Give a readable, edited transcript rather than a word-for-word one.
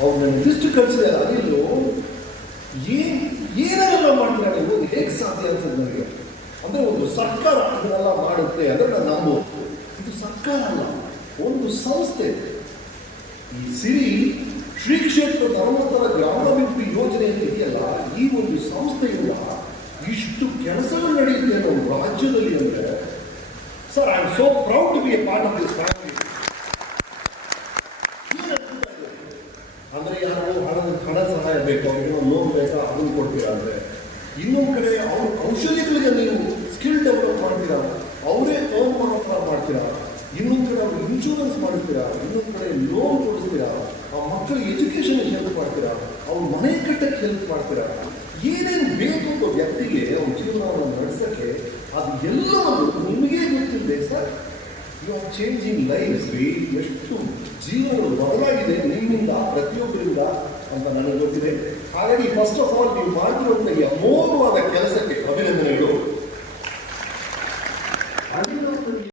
ಅವ್ರು ನನಗೆ ಲಿಸ್ಟ್ ಕಳಿಸಿದಾರೆ. ಅನಿಲು ಏನೆಲ್ಲ ಮಾಡ್ತಾರೆ ನೀವು, ಹೇಗೆ ಸಾಧ್ಯ ಅನ್ಸುತ್ತೆ ನನಗೆ. ಅಂದರೆ ಒಂದು ಸರ್ಕಾರ ಇದನ್ನೆಲ್ಲ ಮಾಡುತ್ತೆ ಅಂದರೆ ನಾನು ನಂಬೋದು. ಇದು ಸರ್ಕಾರ ಅಲ್ಲ, ಒಂದು ಸಂಸ್ಥೆ. ಈ ಸಿರಿ ಶ್ರೀ ಕ್ಷೇತ್ರ ಧರ್ಮಸ್ಥಳ ಗ್ರಾಮಾಭಿವೃದ್ಧಿ ಯೋಜನೆ ಅಂತ ಇದೆಯಲ್ಲ, ಈ ಒಂದು ಸಂಸ್ಥೆಯಿಂದ ಇಷ್ಟು ಕೆಲಸಗಳು ನಡೆಯುತ್ತೆ ನಮ್ಮ ರಾಜ್ಯದಲ್ಲಿ. ಅಂದರೆ sir, I am so proud to be a part of this family. ಅಂದರೆ ಯಾರು ಹಣ ಸಹಾಯ ಬೇಕು, ಅವ್ರಿಗೆ ಲೋನ್ ಬೇಕಾ, ಅದನ್ನು ಕೊಡ್ತೀರಾ. ಅಂದರೆ ಇನ್ನೊಂದು ಕಡೆ ಅವ್ರ ಕೌಶಲ್ಯಗಳಿಗೆ ನೀವು ಸ್ಕಿಲ್ ಡೆವಲಪ್ ಮಾಡ್ತೀರಾ, ಅವರೇ ಅರ್ನ್ ಮಾಡೋ ಥರ ಮಾಡ್ತೀರಾ. ಇನ್ನೊಂದು ಕಡೆ ಅವ್ರು ಇನ್ಶೂರೆನ್ಸ್ ಮಾಡ್ತೀರಾ, ಇನ್ನೊಂದು ಕಡೆ ಲೋನ್ ಕೊಡಿಸ್ತೀರಾ, ಆ ಮಕ್ಕಳಿಗೆ ಎಜುಕೇಷನ್ಗೆ ಹೆಲ್ಪ್ ಮಾಡ್ತೀರಾ, ಅವ್ರ ಮನೆ ಕಟ್ಟಕ್ಕೆ ಹೆಲ್ಪ್ ಮಾಡ್ತೀರಾ. ಏನೇನು ಬೇಕು ಒಬ್ಬ ವ್ಯಕ್ತಿಗೆ ಅವ್ರ ಜೀವನವನ್ನು ನಡೆಸೋಕ್ಕೆ, ಅದು ಎಲ್ಲವನ್ನು ನಿಮಗೇ ಗೊತ್ತಿದೆ sir. You are changing lives ರೀ. ಎಷ್ಟು ಜೀವನಗಳು ಬದಲಾಗಿದೆ ನಿಮ್ಮಿಂದ, ಪ್ರತಿಯೊಬ್ಬರಿಂದ ಅಂತ ನನಗೆ ಗೊತ್ತಿದೆ. ಹಾಗಾಗಿ ಫಸ್ಟ್ ಆಫ್ ಆಲ್ ನೀವು ಮಾಡಿರುವಂಥ ಈ ಅಮೋಘವಾದ ಕೆಲಸಕ್ಕೆ